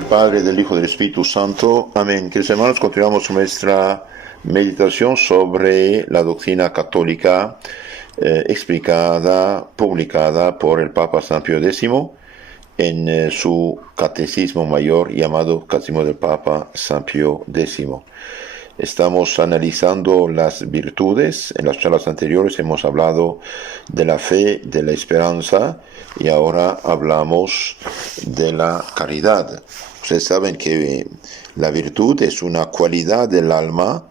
del Padre, del Hijo y del Espíritu Santo. Amén. Queridos hermanos, continuamos nuestra meditación sobre la doctrina católica explicada, publicada por el Papa San Pío X en su Catecismo Mayor llamado Catecismo del Papa San Pío X. Estamos analizando las virtudes. En las charlas anteriores hemos hablado de la fe, de la esperanza, y ahora hablamos de la caridad. Ustedes saben que la virtud es una cualidad del alma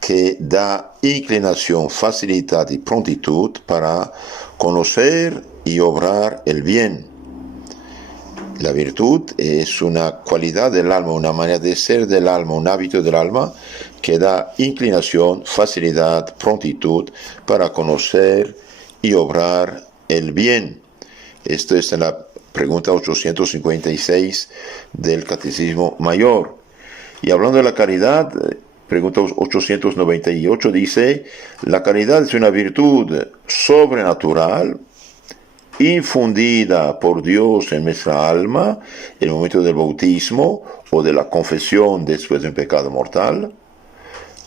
que da inclinación, facilidad y prontitud para conocer y obrar el bien. La virtud es una cualidad del alma, una manera de ser del alma, un hábito del alma que da inclinación, facilidad, prontitud para conocer y obrar el bien. Esto es en la pregunta 856 del Catecismo Mayor. Y hablando de la caridad, pregunta 898 dice: la caridad es una virtud sobrenatural infundida por Dios en nuestra alma en el momento del bautismo o de la confesión después de un pecado mortal.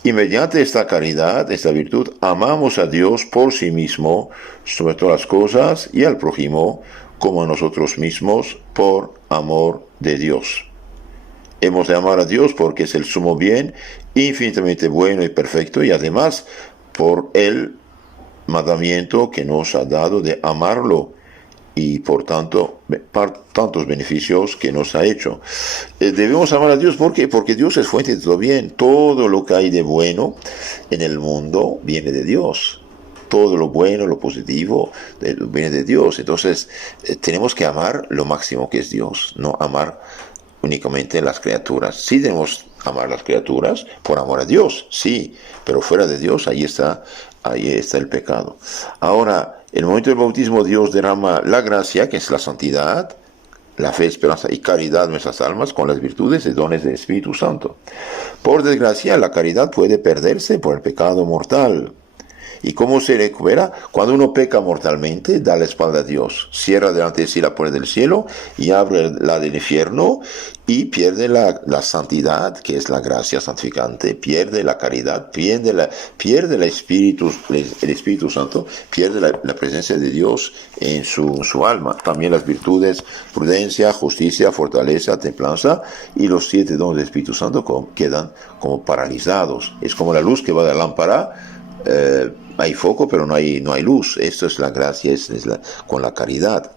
Y mediante esta caridad, esta virtud, amamos a Dios por sí mismo, sobre todas las cosas, y al prójimo como a nosotros mismos, por amor de Dios. Hemos de amar a Dios porque es el sumo bien, infinitamente bueno y perfecto, y además por el mandamiento que nos ha dado de amarlo, y por tanto, tantos beneficios que nos ha hecho. Debemos amar a Dios porque Dios es fuente de todo bien. Todo lo que hay de bueno en el mundo viene de Dios. Todo lo bueno, lo positivo, viene de Dios. Entonces, tenemos que amar lo máximo que es Dios, no amar únicamente las criaturas. Sí debemos amar las criaturas por amor a Dios, sí, pero fuera de Dios, ahí está el pecado. Ahora, en el momento del bautismo, Dios derrama la gracia, que es la santidad, la fe, esperanza y caridad en nuestras almas con las virtudes y dones del Espíritu Santo. Por desgracia, la caridad puede perderse por el pecado mortal. ¿Y cómo se recupera? Cuando uno peca mortalmente, da la espalda a Dios, cierra delante de sí la puerta del cielo y abre la del infierno, y pierde la santidad, que es la gracia santificante, pierde la caridad, pierde el Espíritu Santo, pierde la presencia de Dios en su alma. También las virtudes, prudencia, justicia, fortaleza, templanza y los 7 dones del Espíritu Santo quedan como paralizados. Es como la luz que va de la lámpara. Hay foco, pero no hay luz. Esto es la gracia, con la caridad.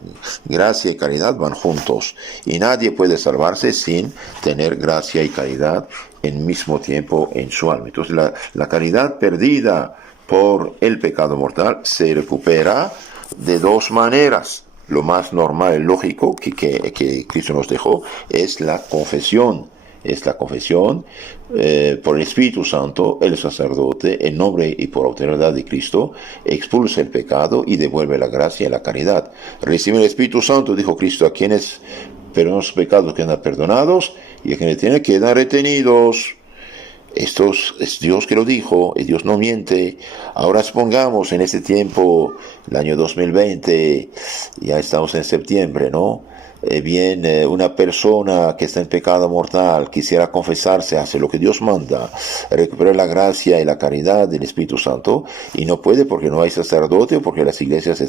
Gracia y caridad van juntos, y nadie puede salvarse sin tener gracia y caridad en mismo tiempo en su alma. Entonces la caridad perdida por el pecado mortal se recupera de dos maneras. Lo más normal y lógico que Cristo nos dejó es la confesión. Es la confesión por el Espíritu Santo. El sacerdote, en nombre y por autoridad de Cristo, expulsa el pecado y devuelve la gracia y la caridad. Recibe el Espíritu Santo, dijo Cristo, a quienes perdonan sus pecados quedan perdonados, y a quienes tienen quedan retenidos. Esto es Dios que lo dijo, y Dios no miente. Ahora supongamos en este tiempo, el año 2020, ya estamos en septiembre, ¿no? Una persona que está en pecado mortal quisiera confesarse, hace lo que Dios manda, recuperar la gracia y la caridad del Espíritu Santo, y no puede porque no hay sacerdote, o porque las iglesias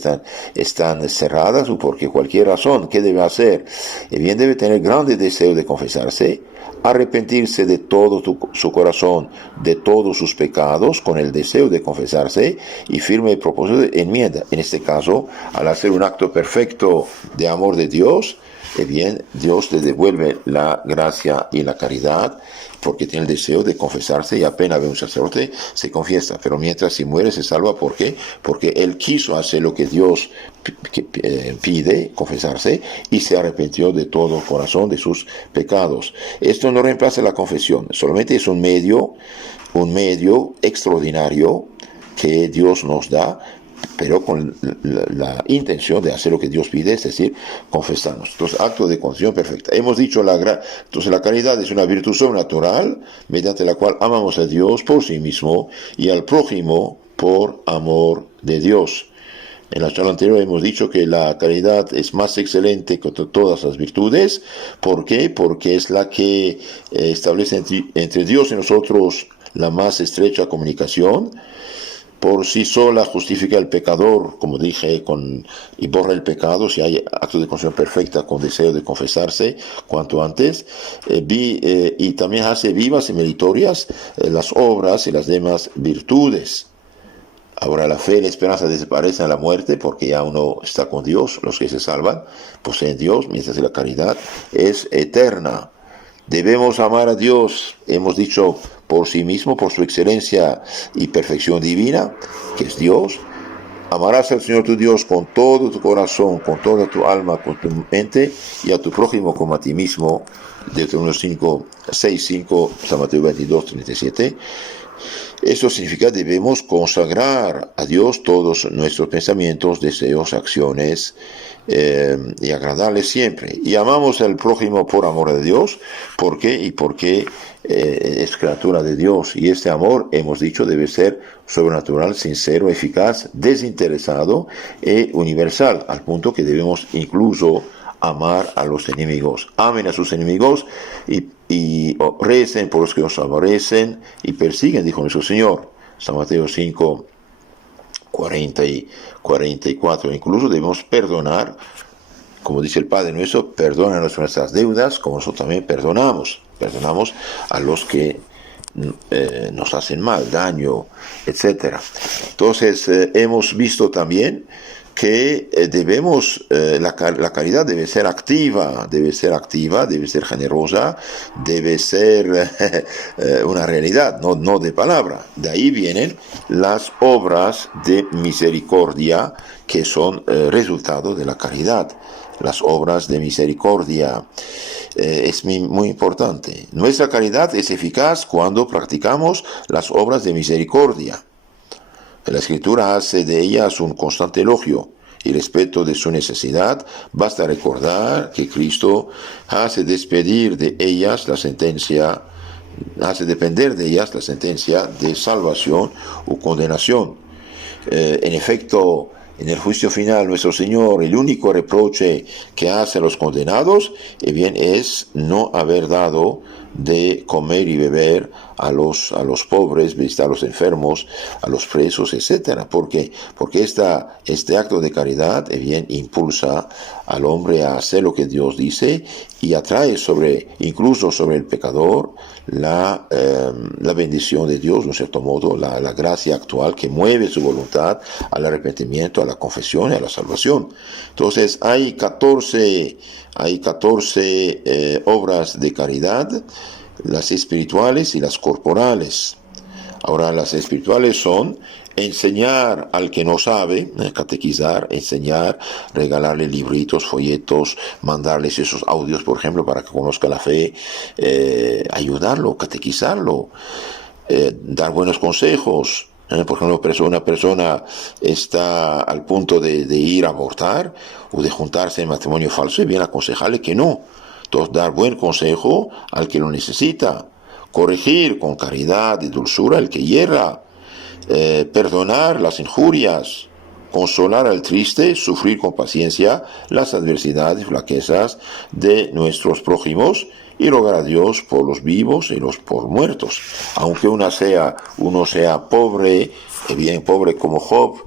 están cerradas, o porque cualquier razón. ¿Qué debe hacer? Bien, debe tener grande deseo de confesarse, arrepentirse de todo su corazón, de todos sus pecados, con el deseo de confesarse, y firme propósito de enmienda. En este caso, al hacer un acto perfecto de amor de Dios, bien, Dios le devuelve la gracia y la caridad, porque tiene el deseo de confesarse, y apenas ve un sacerdote, se confiesa. Pero mientras, si muere, se salva. ¿Por qué? Porque él quiso hacer lo que Dios pide, confesarse, y se arrepintió de todo corazón de sus pecados. Esto no reemplaza la confesión, solamente es un medio extraordinario que Dios nos da, pero con la intención de hacer lo que Dios pide, es decir, confesarnos. Entonces, acto de confesión perfecta. Hemos dicho, entonces la caridad es una virtud sobrenatural, mediante la cual amamos a Dios por sí mismo y al prójimo por amor de Dios. En la charla anterior hemos dicho que la caridad es más excelente que todas las virtudes. ¿Por qué? Porque es la que establece entre Dios y nosotros la más estrecha comunicación. Por sí sola justifica al pecador, como dije, y borra el pecado si hay acto de conversión perfecta con deseo de confesarse cuanto antes. Y también hace vivas y meritorias las obras y las demás virtudes. Ahora la fe y la esperanza desaparecen a la muerte porque ya uno está con Dios. Los que se salvan poseen Dios, mientras que la caridad es eterna. Debemos amar a Dios, hemos dicho, por sí mismo, por su excelencia y perfección divina, que es Dios. Amarás al Señor tu Dios con todo tu corazón, con toda tu alma, con tu mente, y a tu prójimo como a ti mismo. Deuteronomio 6:5, San Mateo 22:37. Eso significa debemos consagrar a Dios todos nuestros pensamientos, deseos, acciones, y agradarle siempre. Y amamos al prójimo por amor de Dios. ¿Por qué? Y porque es criatura de Dios. Y este amor, hemos dicho, debe ser sobrenatural, sincero, eficaz, desinteresado e universal, al punto que debemos incluso amar a los enemigos. Amen a sus enemigos y recen por los que os aborrecen y persiguen, dijo nuestro Señor. San Mateo 5, 40 y 44. Incluso debemos perdonar, como dice el Padre nuestro, perdónanos nuestras deudas, como nosotros también perdonamos a los que nos hacen mal, daño, etc. Entonces, hemos visto también que la caridad debe ser activa, debe ser generosa, debe ser una realidad, no de palabra. De ahí vienen las obras de misericordia que son resultado de la caridad. Las obras de misericordia es muy importante. Nuestra caridad es eficaz cuando practicamos las obras de misericordia. La Escritura hace de ellas un constante elogio y respeto de su necesidad. Basta recordar que Cristo hace depender de ellas la sentencia de salvación o condenación. En efecto, en el juicio final, nuestro Señor, el único reproche que hace a los condenados, es no haber dado de comer y beber a los pobres, visitar a los enfermos, a los presos, etc. Porque este acto de caridad impulsa al hombre a hacer lo que Dios dice y atrae incluso sobre el pecador la bendición de Dios, de un cierto modo, la gracia actual que mueve su voluntad al arrepentimiento, a la confesión y a la salvación. Entonces hay 14 obras de caridad, las espirituales y las corporales. Ahora, las espirituales son enseñar al que no sabe, catequizar, enseñar, regalarle libritos, folletos, mandarles esos audios, por ejemplo, para que conozca la fe, ayudarlo, catequizarlo, dar buenos consejos. Por ejemplo, una persona está al punto de ir a abortar o de juntarse en matrimonio falso, y bien aconsejarle que no. Entonces, dar buen consejo al que lo necesita, corregir con caridad y dulzura al que hierra, perdonar las injurias, consolar al triste, sufrir con paciencia las adversidades y flaquezas de nuestros prójimos y rogar a Dios por los vivos y los por muertos. Aunque uno sea pobre, pobre como Job,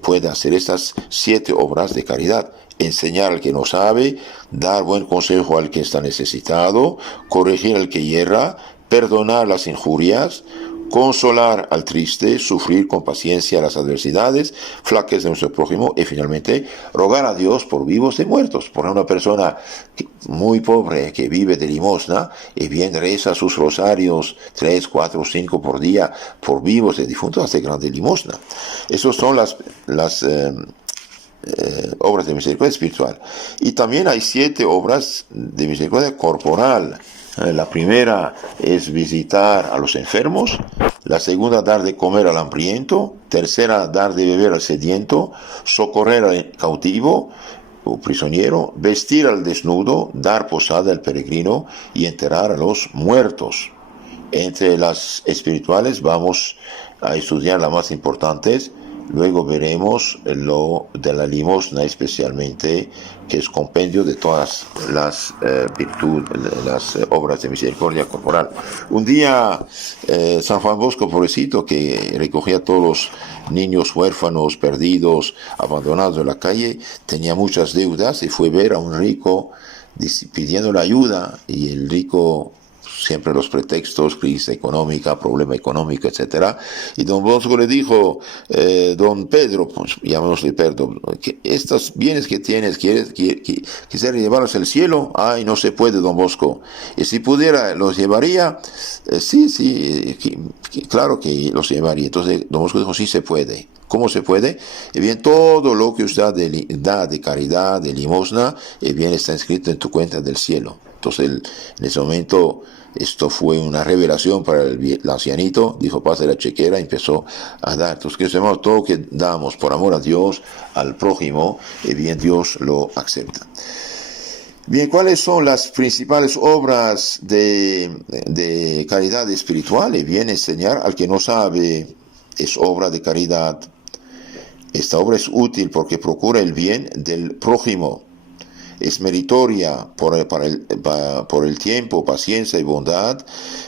puede hacer estas 7 obras de caridad: enseñar al que no sabe, dar buen consejo al que está necesitado, corregir al que hierra, perdonar las injurias, consolar al triste, sufrir con paciencia las adversidades, flaquezas de nuestro prójimo, y finalmente rogar a Dios por vivos y muertos. Por una persona muy pobre que vive de limosna, reza sus rosarios 3, 4, 5 por día por vivos y difuntos, hace grande limosna. Esas son las obras de misericordia espiritual. Y también hay 7 obras de misericordia corporal. La primera es visitar a los enfermos, la segunda dar de comer al hambriento, tercera dar de beber al sediento, socorrer al cautivo o prisionero, vestir al desnudo, dar posada al peregrino y enterrar a los muertos. Entre las espirituales vamos a estudiar las más importantes: Luego veremos lo de la limosna especialmente, que es compendio de todas las virtudes, las obras de misericordia corporal. Un día San Juan Bosco, pobrecito, que recogía a todos los niños huérfanos, perdidos, abandonados en la calle, tenía muchas deudas y fue ver a un rico pidiéndole ayuda, y el rico, siempre los pretextos, crisis económica, problema económico, etcétera. Y don Bosco le dijo, don Pedro, pues llamémosle Pedro, que estos bienes que tienes, quisiera llevarlos al cielo. Ay, no se puede, don Bosco. Y si pudiera, los llevaría. Sí, claro que los llevaría. Entonces don Bosco dijo, sí se puede. ¿Cómo se puede? Y bien, todo lo que usted da de caridad, de limosna, bien está inscrito en tu cuenta del cielo. Entonces, en ese momento, esto fue una revelación para el ancianito. Dijo, pase la chequera, y empezó a dar. Entonces, que hermanos, todo lo que damos por amor a Dios, al prójimo, bien, Dios lo acepta. Bien, ¿cuáles son las principales obras de caridad espiritual? Bien, enseñar al que no sabe es obra de caridad. Esta obra es útil porque procura el bien del prójimo. Es meritoria por el tiempo, paciencia y bondad,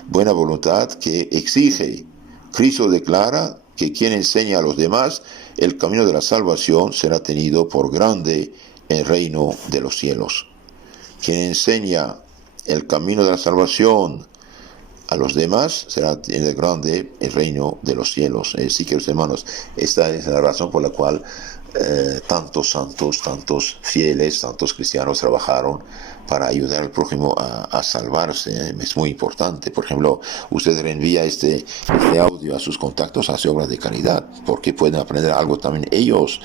buena voluntad que exige. Cristo declara que quien enseña a los demás el camino de la salvación será tenido por grande en el reino de los cielos. Quien enseña el camino de la salvación a los demás será grande el reino de los cielos. Sí, que los hermanos, esta es la razón por la cual tantos santos, tantos fieles, tantos cristianos trabajaron para ayudar al prójimo a salvarse. Es muy importante. Por ejemplo, usted reenvía este audio a sus contactos, hace obras de caridad, porque pueden aprender algo también ellos.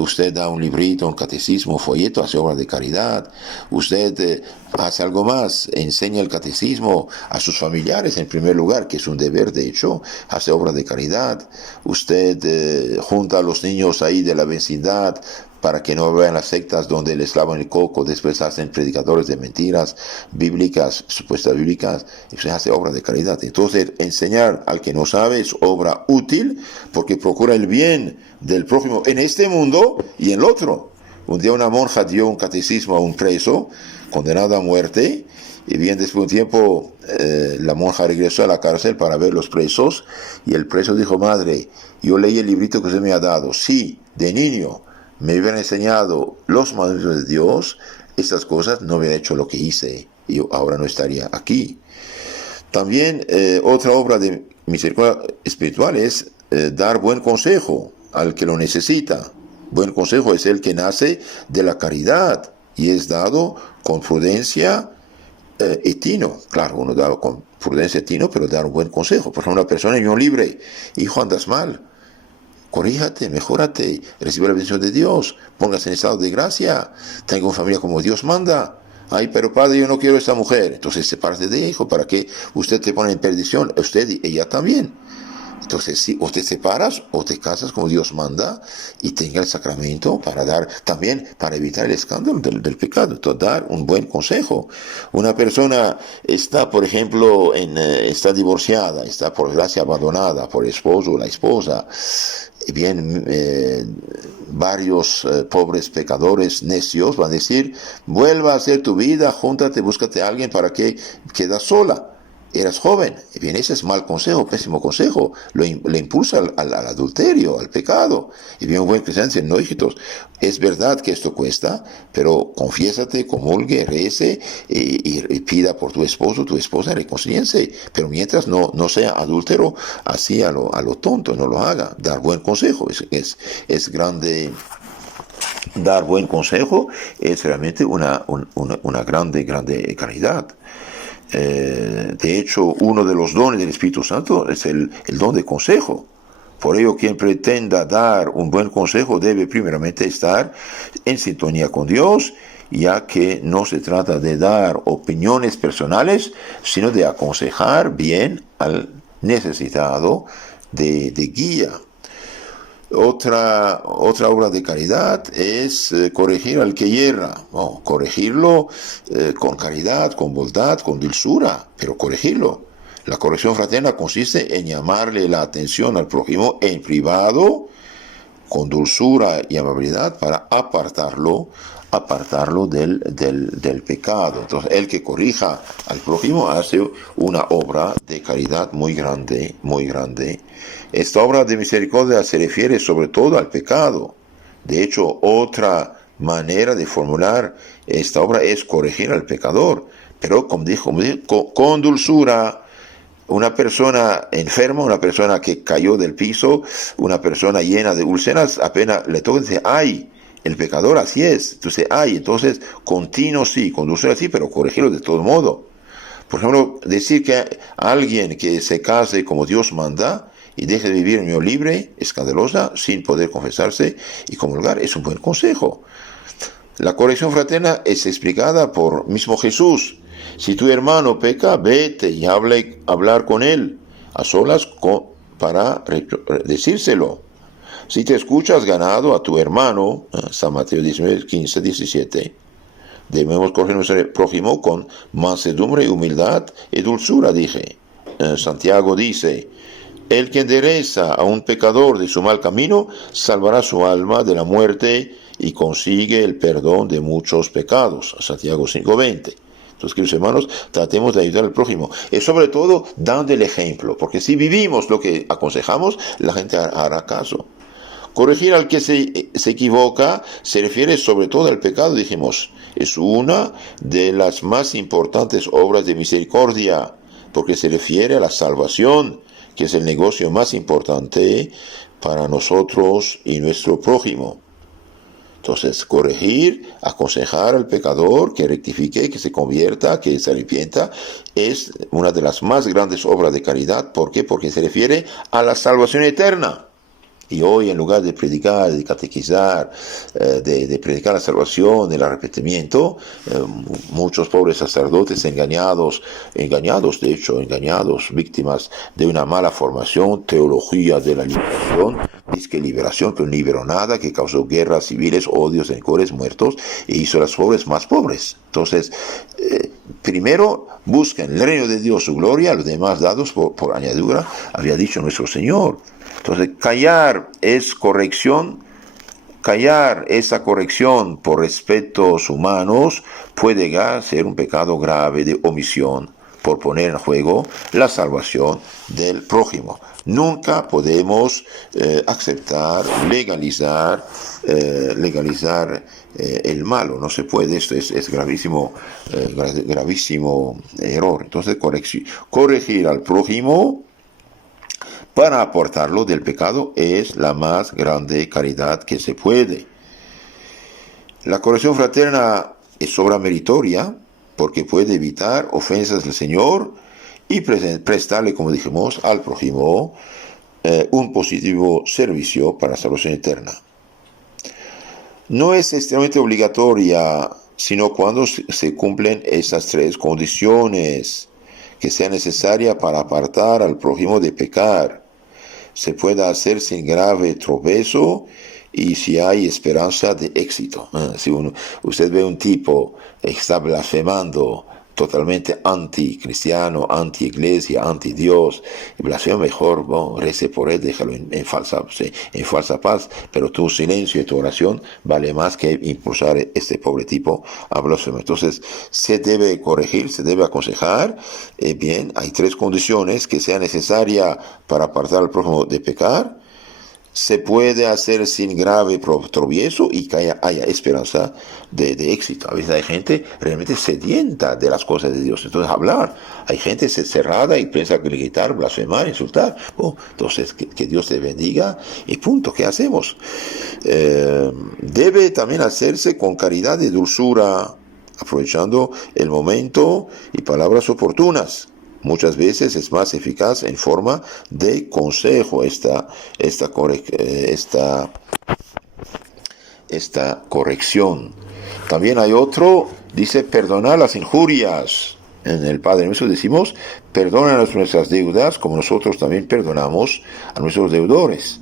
Usted da un librito, un catecismo, un folleto, hace obras de caridad. Usted hace algo más, enseña el catecismo a sus familiares en primer lugar, que es un deber de hecho, hace obras de caridad. Usted junta a los niños ahí de la vecindad para que no vean las sectas donde les lavan el coco, después hacen predicadores de mentiras bíblicas, supuestas bíblicas, y se hace obra de caridad. Entonces, enseñar al que no sabe es obra útil porque procura el bien del prójimo en este mundo y en el otro. Un día una monja dio un catecismo a un preso condenado a muerte, y bien después de un tiempo la monja regresó a la cárcel para ver los presos, y el preso dijo, madre, yo leí el librito que usted me ha dado. Sí, de niño me hubieran enseñado los mandamientos de Dios, estas cosas, no hubiera hecho lo que hice, y yo ahora no estaría aquí. También otra obra de misericordia espiritual es dar buen consejo al que lo necesita. Buen consejo es el que nace de la caridad y es dado con prudencia y tino. Claro, uno da con prudencia y tino, pero dar un buen consejo. Por ejemplo, una persona en unión libre, hijo, andas mal, corríjate, mejórate, recibe la bendición de Dios, póngase en estado de gracia, tenga una familia como Dios manda. Ay, pero padre, yo no quiero esta mujer. Entonces sepárate de hijo, ¿para qué usted te pone en perdición? Usted y ella también. Entonces, si o te separas o te casas como Dios manda y tenga el sacramento para dar, también para evitar el escándalo del pecado, entonces, dar un buen consejo. Una persona está, por ejemplo, está divorciada, está por desgracia abandonada por el esposo o la esposa. Bien, varios pobres pecadores necios van a decir, vuelva a hacer tu vida, júntate, búscate a alguien para que quedas sola. Eras joven. Y bien, ese es mal consejo, pésimo consejo. Le impulsa al adulterio, al pecado. Y bien, un buen cristiano dice, no, hijitos, es verdad que esto cuesta, pero confiésate, comulgue, rece y pida por tu esposo, tu esposa, reconcíliense. Pero mientras no sea adúltero, así a lo tonto, no lo haga. Dar buen consejo es grande. Dar buen consejo es realmente una grande caridad. De hecho, uno de los dones del Espíritu Santo es el don de consejo. Por ello, quien pretenda dar un buen consejo debe primeramente estar en sintonía con Dios, ya que no se trata de dar opiniones personales, sino de aconsejar bien al necesitado de guía. Otra obra de caridad es corregir al que hierra. Corregirlo con caridad, con bondad, con dulzura, pero corregirlo. La corrección fraterna consiste en llamarle la atención al prójimo en privado con dulzura y amabilidad para apartarlo del pecado. Entonces, el que corrija al prójimo hace una obra de caridad muy grande, muy grande. Esta obra de misericordia se refiere sobre todo al pecado. De hecho, otra manera de formular esta obra es corregir al pecador, pero como dijo, con dulzura. Una persona enferma, una persona que cayó del piso, una persona llena de úlceras, apenas le toca decir, ¡ay! El pecador así es. Entonces, ¡ay! Entonces, continuo sí, con dulzura sí, pero corregirlo de todo modo. Por ejemplo, decir que alguien que se case como Dios manda y deje de vivir en unión libre, escandalosa, sin poder confesarse y comulgar, es un buen consejo. La corrección fraterna es explicada por mismo Jesús. Si tu hermano peca, vete y hablar con él a solas para decírselo. Si te escuchas ganado a tu hermano, San Mateo 19, 15, 17, debemos corregir nuestro prójimo con mansedumbre, humildad y dulzura, dije. Santiago dice, el que endereza a un pecador de su mal camino, salvará su alma de la muerte y consigue el perdón de muchos pecados. Santiago 5:20. Entonces, queridos hermanos, tratemos de ayudar al prójimo. Y sobre todo, dando el ejemplo. Porque si vivimos lo que aconsejamos, la gente hará caso. Corregir al que se equivoca se refiere sobre todo al pecado, dijimos. Es una de las más importantes obras de misericordia, porque se refiere a la salvación, que es el negocio más importante para nosotros y nuestro prójimo. Entonces, corregir, aconsejar al pecador que rectifique, que se convierta, que se arrepienta, es una de las más grandes obras de caridad. ¿Por qué? Porque se refiere a la salvación eterna. Y hoy, en lugar de predicar, de catequizar, de predicar la salvación, el arrepentimiento, muchos pobres sacerdotes engañados, víctimas de una mala formación, teología de la liberación, dice que liberación que no liberó nada, que causó guerras civiles, odios, rencores, muertos, e hizo a los pobres más pobres. Entonces, primero busquen el reino de Dios, su gloria, los demás dados por añadidura, había dicho nuestro Señor. Entonces, callar es corrección. Callar esa corrección por respetos humanos puede llegar a ser un pecado grave de omisión por poner en juego la salvación del prójimo. Nunca podemos aceptar, legalizar el malo. No se puede, esto es gravísimo error. Entonces, corregir al prójimo para apartarlo del pecado es la más grande caridad que se puede. La corrección fraterna es obra meritoria porque puede evitar ofensas del Señor y prestarle, como dijimos, al prójimo un positivo servicio para la salvación eterna. No es extremadamente obligatoria, sino cuando se cumplen esas tres condiciones que sea necesaria para apartar al prójimo de pecar. Se puede hacer sin grave tropiezo y si hay esperanza de éxito. Si usted ve un tipo que está blasfemando, totalmente anticristiano, anti-iglesia, anti-Dios, blasfema, mejor, rece por él, déjalo en falsa paz, pero tu silencio y tu oración vale más que impulsar a este pobre tipo a blasfemar. Entonces, se debe corregir, se debe aconsejar. Bien, hay tres condiciones que sea necesaria para apartar al prójimo de pecar. Se puede hacer sin grave tropiezo y que haya esperanza de éxito. A veces hay gente realmente sedienta de las cosas de Dios. Entonces hablar, hay gente cerrada y piensa que gritar, blasfemar, insultar. Entonces que Dios te bendiga y punto. ¿Qué hacemos? Debe también hacerse con caridad y dulzura, aprovechando el momento y palabras oportunas. Muchas veces es más eficaz en forma de consejo esta corrección. También hay otro, dice, perdonar las injurias. En el Padre Nuestro decimos, perdónanos nuestras deudas como nosotros también perdonamos a nuestros deudores.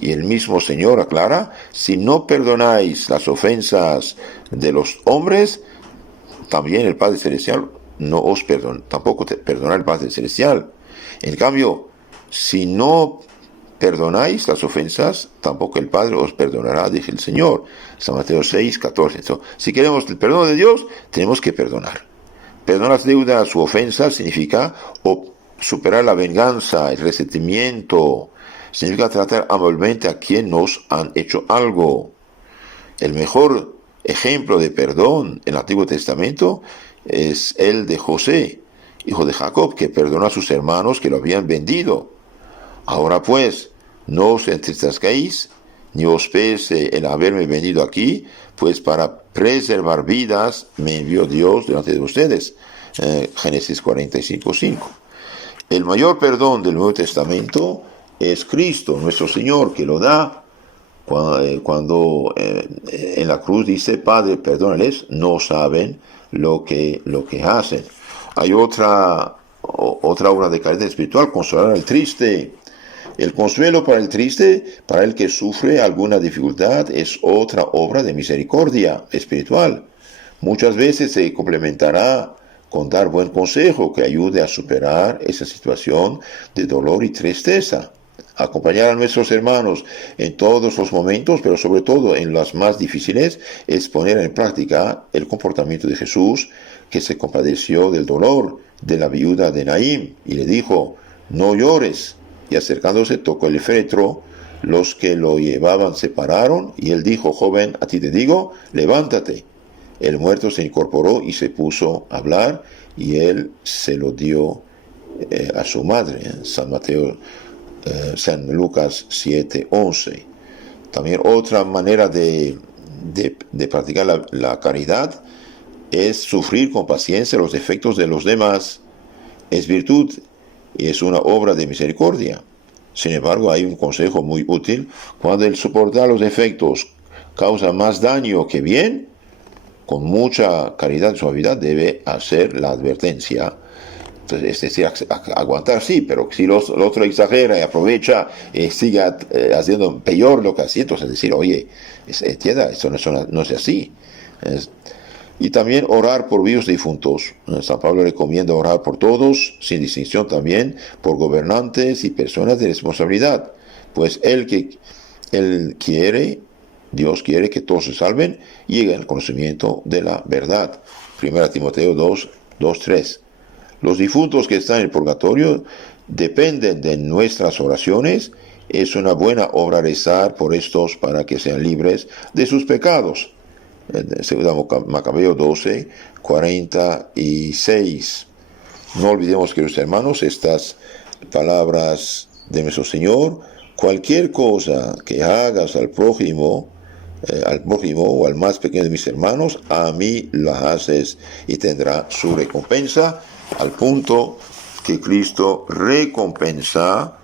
Y el mismo Señor aclara, si no perdonáis las ofensas de los hombres, también el Padre Celestial no os perdona, tampoco te perdona el Padre Celestial. En cambio, si no perdonáis las ofensas, tampoco el Padre os perdonará, dice el Señor. San Mateo 6, 14. Entonces, si queremos el perdón de Dios, tenemos que perdonar. Perdonar las deudas, su ofensa, significa superar la venganza, el resentimiento, significa tratar amablemente a quien nos han hecho algo. El mejor ejemplo de perdón en el Antiguo Testamento es el de José, hijo de Jacob, que perdonó a sus hermanos que lo habían vendido. Ahora pues, no os entristezcáis, ni os pese el haberme vendido aquí, pues para preservar vidas me envió Dios delante de ustedes. Génesis 45:5. El mayor perdón del Nuevo Testamento es Cristo, nuestro Señor, que lo da cuando en la cruz dice: Padre, perdónales, no saben lo que hacen. Hay otra obra de caridad espiritual, consolar al triste. El consuelo para el triste, para el que sufre alguna dificultad, es otra obra de misericordia espiritual. Muchas veces se complementará con dar buen consejo que ayude a superar esa situación de dolor y tristeza. Acompañar a nuestros hermanos en todos los momentos, pero sobre todo en los más difíciles, es poner en práctica el comportamiento de Jesús, que se compadeció del dolor de la viuda de Naín y le dijo: no llores. Y acercándose tocó el féretro, los que lo llevaban se pararon, y él dijo: joven, a ti te digo, levántate. El muerto se incorporó y se puso a hablar, y él se lo dio a su madre. San Lucas 7:11. También otra manera de practicar la caridad es sufrir con paciencia los defectos de los demás. Es virtud y es una obra de misericordia. Sin embargo, hay un consejo muy útil: cuando el soportar los defectos causa más daño que bien, con mucha caridad y suavidad debe hacer la advertencia. Entonces, es decir, aguantar sí, pero si el otro exagera y aprovecha y sigue haciendo peor lo que hace, entonces decir: oye, entienda, esto no es así. Y también orar por vivos difuntos. San Pablo recomienda orar por todos, sin distinción también por gobernantes y personas de responsabilidad, pues Dios quiere que todos se salven y lleguen al conocimiento de la verdad. 1 Timoteo 2:3. Los difuntos que están en el purgatorio dependen de nuestras oraciones. Es una buena obra rezar por estos para que sean libres de sus pecados. 2 Macabeo 12:46. No olvidemos, queridos hermanos, estas palabras de nuestro Señor: cualquier cosa que hagas al prójimo o al más pequeño de mis hermanos, a mí la haces, y tendrá su recompensa, al punto que Cristo recompensa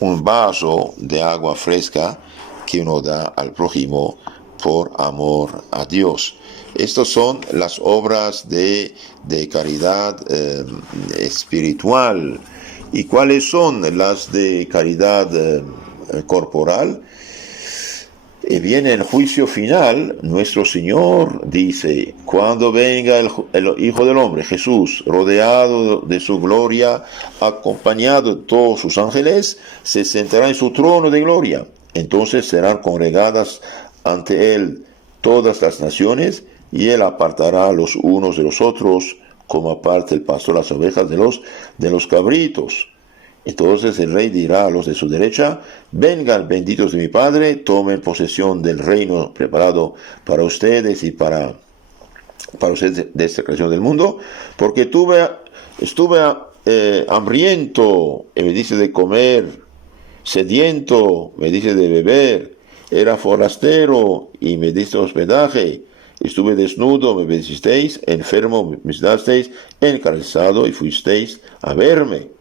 un vaso de agua fresca que uno da al prójimo por amor a Dios. Estas son las obras de caridad espiritual. ¿Y cuáles son las de caridad corporal? Bien, en el juicio final, nuestro Señor dice: cuando venga el Hijo del Hombre, Jesús, rodeado de su gloria, acompañado de todos sus ángeles, se sentará en su trono de gloria. Entonces serán congregadas ante él todas las naciones, y él apartará a los unos de los otros, como aparta el pastor las ovejas de los cabritos. Entonces el rey dirá a los de su derecha: vengan, benditos de mi Padre, tomen posesión del reino preparado para ustedes y para ustedes de esta creación del mundo, porque estuve hambriento y me dice de comer, sediento me dice de beber, era forastero y me diste hospedaje, estuve desnudo, me vestisteis, enfermo, me visitasteis, encarcelado y fuisteis a verme.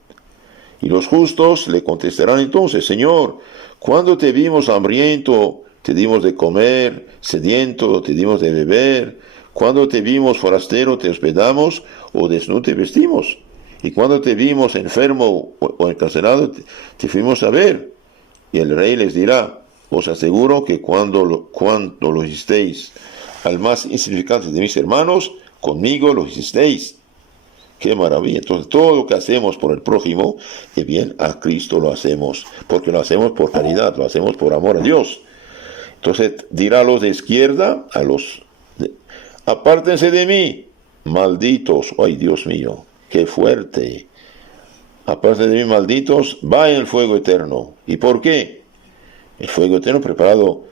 Y los justos le contestarán entonces: Señor, cuando te vimos hambriento, te dimos de comer, sediento, te dimos de beber. Cuando te vimos forastero, te hospedamos, o desnudo te vestimos. Y cuando te vimos enfermo o encarcelado, te fuimos a ver. Y el rey les dirá: os aseguro que cuando lo hicisteis al más insignificante de mis hermanos, conmigo lo hicisteis. Qué maravilla. Entonces, todo lo que hacemos por el prójimo, bien, a Cristo lo hacemos, porque lo hacemos por caridad, lo hacemos por amor a Dios. Entonces, dirá a los de izquierda, apártense de mí, malditos. Ay, Dios mío, qué fuerte. Apártense de mí, malditos, va en el fuego eterno. ¿Y por qué? El fuego eterno preparado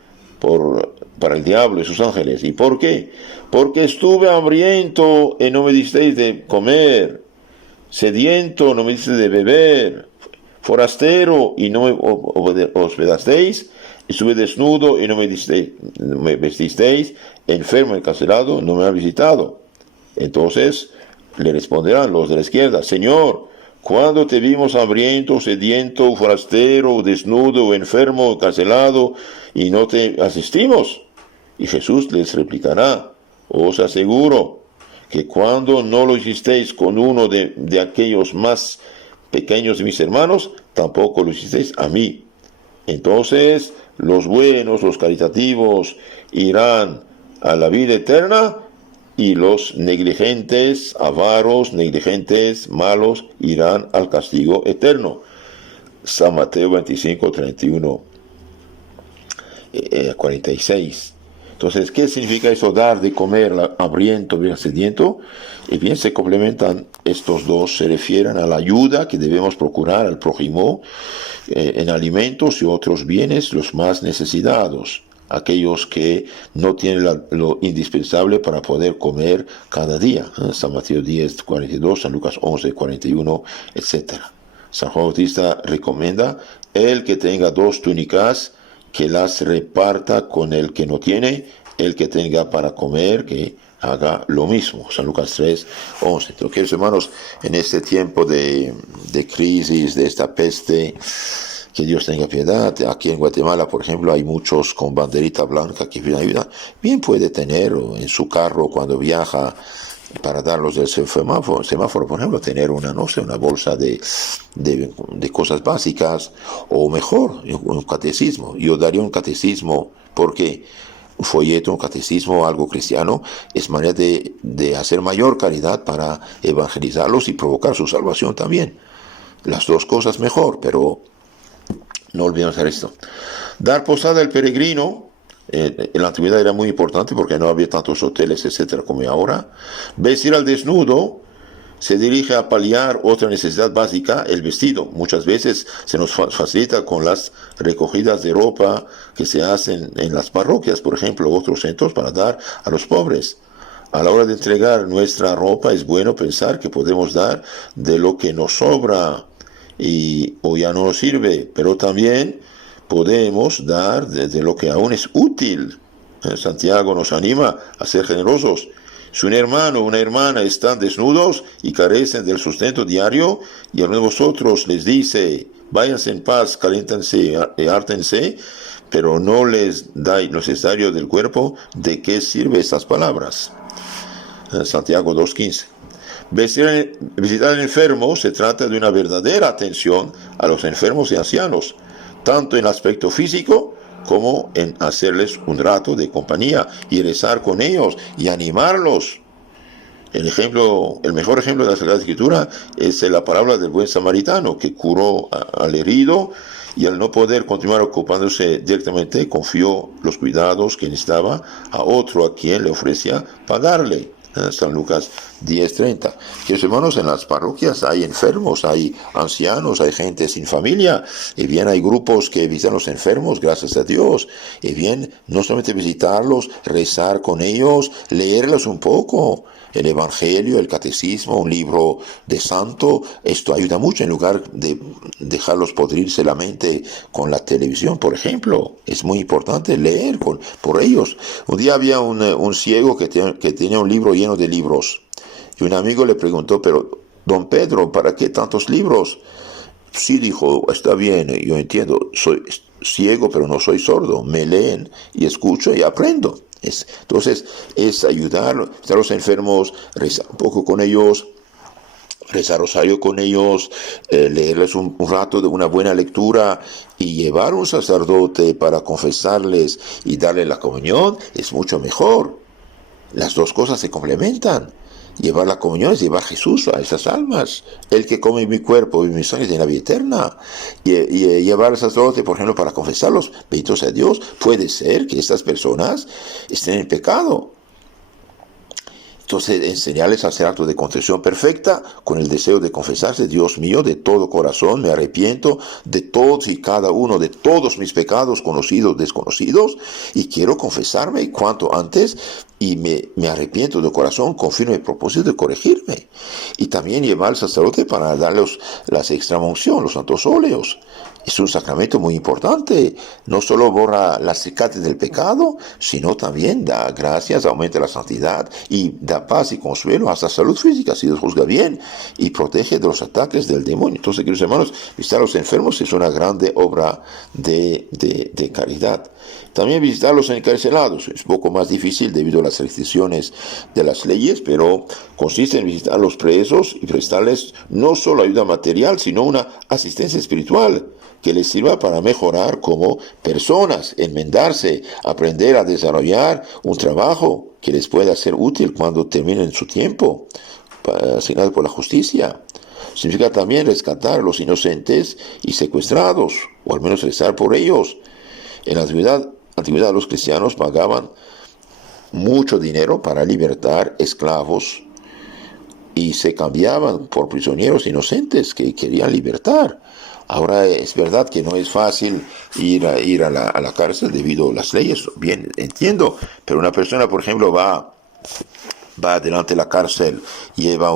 para el diablo y sus ángeles. ¿Y por qué? Porque estuve hambriento y no me disteis de comer, sediento, no me disteis de beber, forastero y no me hospedasteis, estuve desnudo y no me vestisteis, enfermo y encarcelado, no me ha visitado. Entonces le responderán los de la izquierda: Señor, ¿cuándo te vimos hambriento, sediento, forastero, desnudo, enfermo, encarcelado, y no te asistimos? Y Jesús les replicará: os aseguro que cuando no lo hicisteis con uno de aquellos más pequeños de mis hermanos, tampoco lo hicisteis a mí. Entonces los buenos, los caritativos, irán a la vida eterna, y los negligentes, avaros, negligentes, malos, irán al castigo eterno. San Mateo 25, 31, 46. Entonces, ¿qué significa eso, dar de comer al hambriento, bien sediento? Y bien, se complementan estos dos, se refieren a la ayuda que debemos procurar al prójimo en alimentos y otros bienes, los más necesitados, aquellos que no tienen lo indispensable para poder comer cada día. San Mateo 10, 42, San Lucas 11, 41, etc. San Juan Bautista recomienda: el que tenga 2 túnicas, que las reparta con el que no tiene; el que tenga para comer, que haga lo mismo. San Lucas 3, 11. Entonces, queridos hermanos, en este tiempo de crisis, de esta peste, que Dios tenga piedad. Aquí en Guatemala, por ejemplo, hay muchos con banderita blanca que piden ayuda. Bien puede tener en su carro cuando viaja, para darlos del semáforo, por ejemplo, tener una bolsa de cosas básicas, o mejor, un catecismo. Yo daría un catecismo, porque un folleto, un catecismo, algo cristiano, es manera de hacer mayor caridad para evangelizarlos y provocar su salvación también. Las dos cosas mejor, pero no olvidemos hacer esto. Dar posada al peregrino. En la antigüedad era muy importante porque no había tantos hoteles, etcétera, como ahora. Vestir al desnudo se dirige a paliar otra necesidad básica, el vestido. Muchas veces se nos facilita con las recogidas de ropa que se hacen en las parroquias, por ejemplo, otros centros, para dar a los pobres. A la hora de entregar nuestra ropa, es bueno pensar que podemos dar de lo que nos sobra o ya no nos sirve, pero también podemos dar de lo que aún es útil. Santiago nos anima a ser generosos. Si un hermano o una hermana están desnudos y carecen del sustento diario, y a uno de vosotros les dice: váyanse en paz, caliéntense y hártense, pero no les da lo necesario del cuerpo, ¿de qué sirven estas palabras? Santiago 2:15. Visitar al enfermo se trata de una verdadera atención a los enfermos y ancianos, tanto en el aspecto físico como en hacerles un rato de compañía y rezar con ellos y animarlos. El mejor ejemplo de la Sagrada Escritura es la parábola del buen samaritano, que curó al herido, y al no poder continuar ocupándose directamente, confió los cuidados que necesitaba a otro a quien le ofrecía pagarle. San Lucas 10:30. Queridos hermanos, en las parroquias hay enfermos, hay ancianos, hay gente sin familia, y bien hay grupos que visitan a los enfermos, gracias a Dios, y bien no solamente visitarlos, rezar con ellos, leerlos un poco, el Evangelio, el Catecismo, un libro de santo. Esto ayuda mucho, en lugar de dejarlos podrirse la mente con la televisión, por ejemplo. Es muy importante leer por ellos. Un día había un ciego que tenía un libro lleno de libros, y un amigo le preguntó: pero don Pedro, ¿para qué tantos libros? Sí, dijo, está bien, yo entiendo, soy ciego pero no soy sordo, me leen y escucho y aprendo. Entonces es ayudar a los enfermos, rezar un poco con ellos, rezar rosario con ellos, leerles un rato de una buena lectura, y llevar a un sacerdote para confesarles y darle la comunión es mucho mejor. Las dos cosas se complementan. Llevar la comunión es llevar a Jesús a esas almas. El que come mi cuerpo y mi sangre tiene la vida eterna. Y llevar al sacerdote, por ejemplo, para confesarlos, bendito sea Dios. Puede ser que estas personas estén en pecado. Entonces, enseñarles a hacer actos de contrición perfecta con el deseo de confesarse: Dios mío, de todo corazón me arrepiento de todos y cada uno de todos mis pecados, conocidos, desconocidos, y quiero confesarme cuanto antes, y me arrepiento de corazón con firme propósito de corregirme. Y también llevar al sacerdote para darles la extremaunción, los santos óleos. Es un sacramento muy importante. No solo borra la cicatriz del pecado, sino también da gracias, aumenta la santidad y da paz y consuelo, hasta salud física, si Dios juzga bien, y protege de los ataques del demonio. Entonces, queridos hermanos, visitar a los enfermos es una grande obra de caridad. También visitar a los encarcelados es un poco más difícil debido a las restricciones de las leyes, pero consiste en visitar a los presos y prestarles no solo ayuda material, sino una asistencia espiritual que les sirva para mejorar como personas, enmendarse, aprender a desarrollar un trabajo que les pueda ser útil cuando terminen su tiempo asignado por la justicia. Significa también rescatar a los inocentes y secuestrados, o al menos rezar por ellos. En la antigüedad los cristianos pagaban mucho dinero para libertar esclavos y se cambiaban por prisioneros inocentes que querían libertar. Ahora es verdad que no es fácil ir a la cárcel debido a las leyes, bien entiendo, pero una persona, por ejemplo, va delante de la cárcel, lleva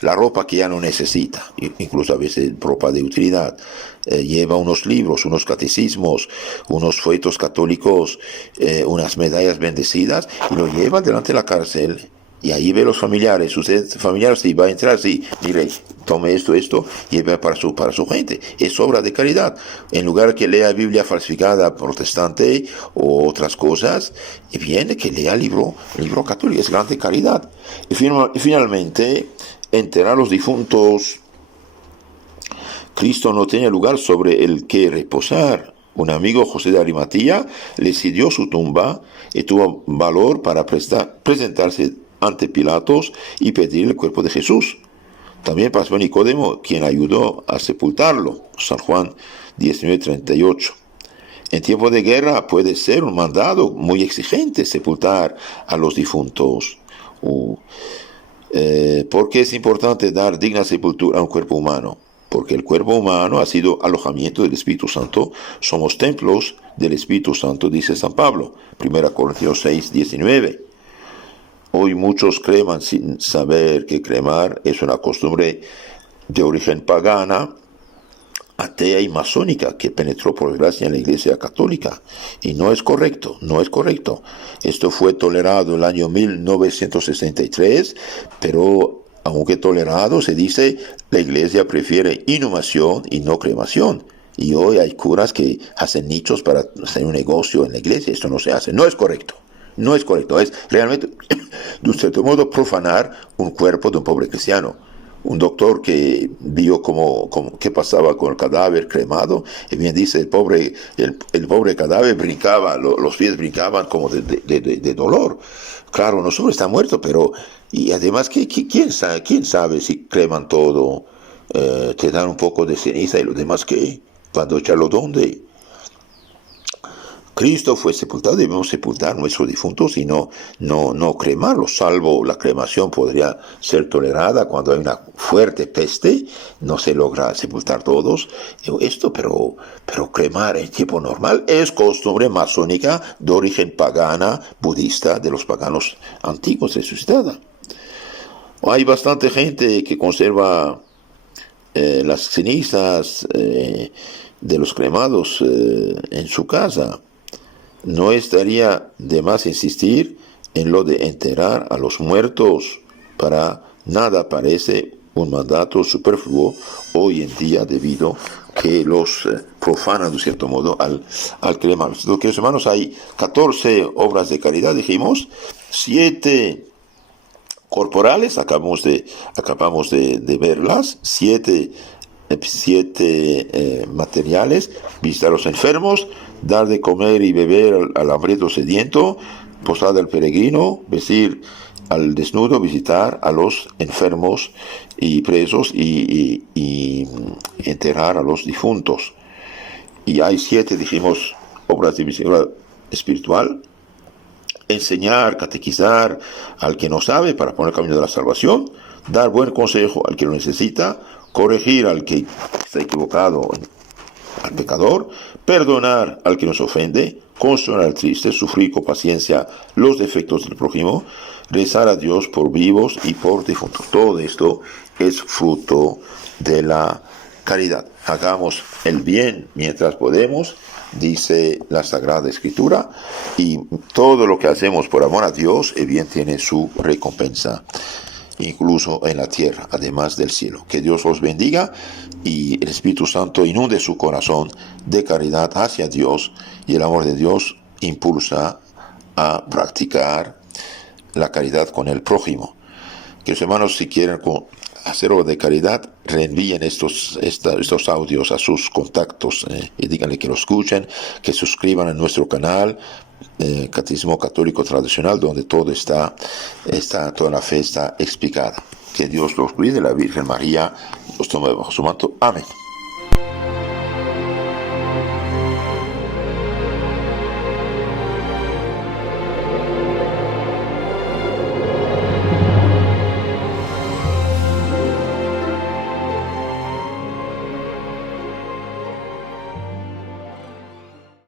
la ropa que ya no necesita, incluso a veces ropa de utilidad, lleva unos libros, unos catecismos, unos folletos católicos, unas medallas bendecidas, y lo lleva delante de la cárcel. Y ahí ve los familiares. Usted, familiar, si va a entrar, sí, mire, tome esto, lleve para su gente. Es obra de caridad. En lugar que lea Biblia falsificada protestante o otras cosas, viene que lea el libro católico. Es grande caridad. Y finalmente, enterrar a los difuntos. Cristo no tenía lugar sobre el que reposar. Un amigo, José de Arimatea, le cedió su tumba y tuvo valor para presentarse ante Pilatos y pedir el cuerpo de Jesús. También pasó Nicodemo, quien ayudó a sepultarlo. San Juan 19:38. En tiempo de guerra puede ser un mandado muy exigente sepultar a los difuntos. ¿Por qué es importante dar digna sepultura a un cuerpo humano? Porque el cuerpo humano ha sido alojamiento del Espíritu Santo. Somos templos del Espíritu Santo, dice San Pablo, 1 Corintios 6:19. Hoy muchos creman sin saber que cremar es una costumbre de origen pagana, atea y masónica que penetró por desgracia en la Iglesia Católica. Y no es correcto. Esto fue tolerado el año 1963, pero aunque tolerado, se dice la Iglesia prefiere inhumación y no cremación. Y hoy hay curas que hacen nichos para hacer un negocio en la Iglesia. Esto no se hace. No es correcto. Es realmente, de un cierto modo, profanar un cuerpo de un pobre cristiano. Un doctor que vio qué pasaba con el cadáver cremado, y bien dice, el pobre cadáver brincaba, los pies brincaban como de dolor. Claro, no solo está muerto, pero, y además, ¿quién sabe si creman todo? Te dan un poco de ceniza y lo demás, ¿qué? ¿Cuándo echarlo dónde? Cristo fue sepultado, debemos sepultar nuestros difuntos y no cremarlos, salvo la cremación podría ser tolerada cuando hay una fuerte peste, no se logra sepultar todos, pero cremar en tiempo normal es costumbre masónica de origen pagana, budista, de los paganos antiguos resucitada. Hay bastante gente que conserva las cenizas de los cremados en su casa. No estaría de más insistir en lo de enterrar a los muertos. Para nada parece un mandato superfluo hoy en día debido que los profanan de cierto modo al cremarlos. Queridos hermanos, hay 14 obras de caridad, dijimos, 7 corporales, acabamos de verlas, 7 materiales: visitar a los enfermos, dar de comer y beber al hambriento sediento, posada al peregrino, vestir al desnudo visitar a los enfermos y presos y enterrar a los difuntos. Y hay 7, dijimos, obras de misericordia espiritual: enseñar, catequizar al que no sabe para poner el camino de la salvación, dar buen consejo al que lo necesita, corregir al que está equivocado, al pecador, perdonar al que nos ofende, consolar al triste, sufrir con paciencia los defectos del prójimo, rezar a Dios por vivos y por difuntos. Todo esto es fruto de la caridad. Hagamos el bien mientras podemos, dice la Sagrada Escritura, y todo lo que hacemos por amor a Dios, el bien tiene su recompensa, incluso en la tierra, además del cielo. Que Dios los bendiga y el Espíritu Santo inunde su corazón de caridad hacia Dios, y el amor de Dios impulsa a practicar la caridad con el prójimo. Que los hermanos, si quieren hacer obra de caridad, reenvíen estos audios a sus contactos y díganle que lo escuchen, que suscriban a nuestro canal Catecismo Católico Tradicional, donde toda la fe está explicada. Que Dios los cuide, la Virgen María los tome bajo su manto. Amén.